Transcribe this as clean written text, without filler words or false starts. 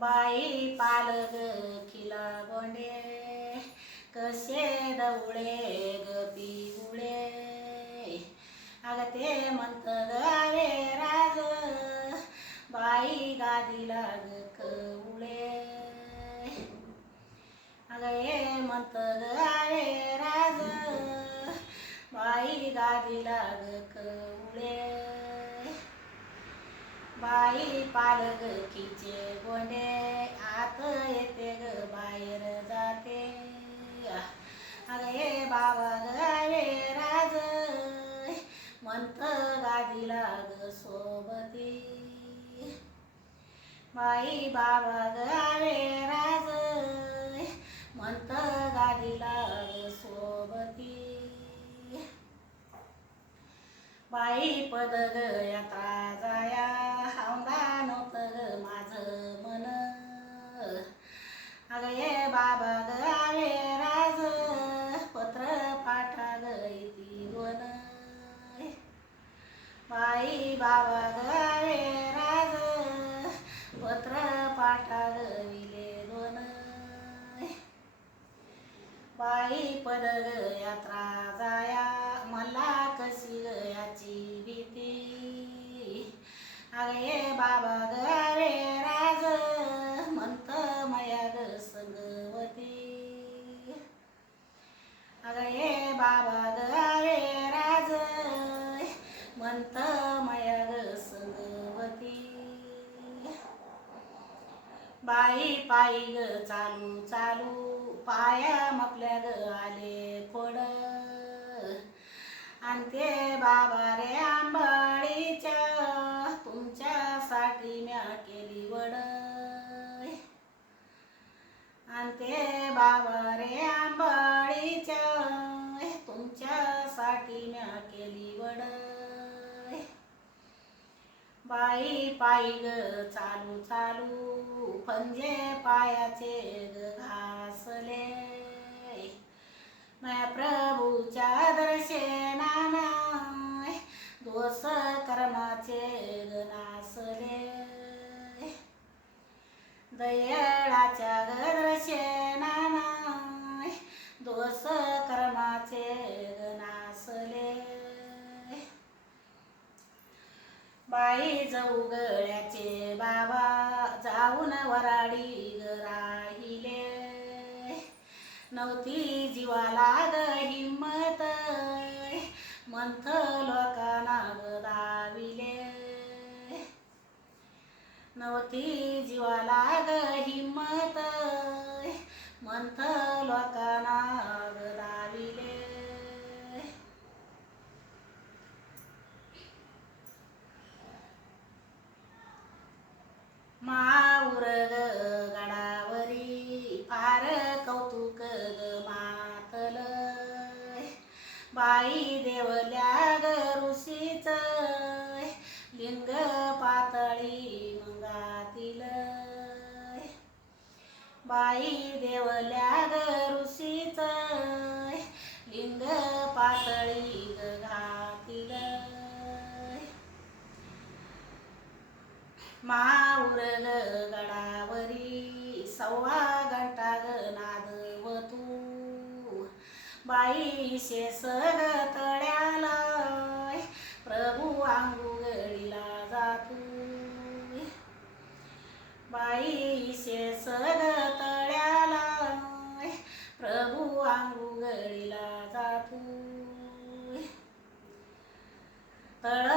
बाई पालग खिला गोंडे कसे दवळे ग पिवळे अग ते म्हणत गावे राज बाई गादीला ग कवळे अग हे म्हणत गावे राज बाई गादीला ग कवळे बाई पालग खिचे गोंडे आत येते ग बाहेर जाते अग हे बाबा गावे राज म्हणत गादीला ग सोबती बाई बाबा गावे राज म्हणत गादीला ग सोबती बाई पद ग यात्रा जाया औंधा नव्हतं ग माझं मन अग ये बाबा गावे राज पत्र पाठा ग इति वन बाई बाबा गावे राज पत्र पाठा ग विले दोन बाई पद ग यात्रा जाया मला कशी ग याची भीती अग ये बाबा गावे राज म्हणत मया ग संगवती अग ये बाबा गावे राज म्हणत मया ग संगवती बाई पायी ग चालू चालू पाया मपल्या ग आले फोड आणि ते बाबा रे आंबाडीच्या तुमच्यासाठी म्या केली वड आणि ते बाबा रे आंबाडीच्या तुमच्यासाठी म्या केली वड बाई पायी ग चालू चालू पंजे पायाचे ग घासले माया प्रभूच्या दर्शनाना दोष कर्माचे ग नासले दयळाच्या ग दर्शनाना दोष कर्माचे ग नासले बाई जाऊ गळ्याचे बाबा जाऊन वराडी ग राहिले नव्हती जीवाला ग हिम्मत मंथ लोकांना ग दाविले नव्हती जीवाला ग हिम्मत मंथ लोकांना ग दाविले माऊर ग गडावरी फार कौतुक ग मातल बाई देवल्या ग ऋषीच लिंग पातळी मंगातील बाई देवल्या ग ऋषीच लिंग पातळी ग घातील माऊर ग गडावरी सव्वा घंटा ग नादवतू बाई शेष ग तळ्याला प्रभू आंगू गडीला जातू बाई शेष ग तळ्याला प्रभू आंगू गडीला जातू तळ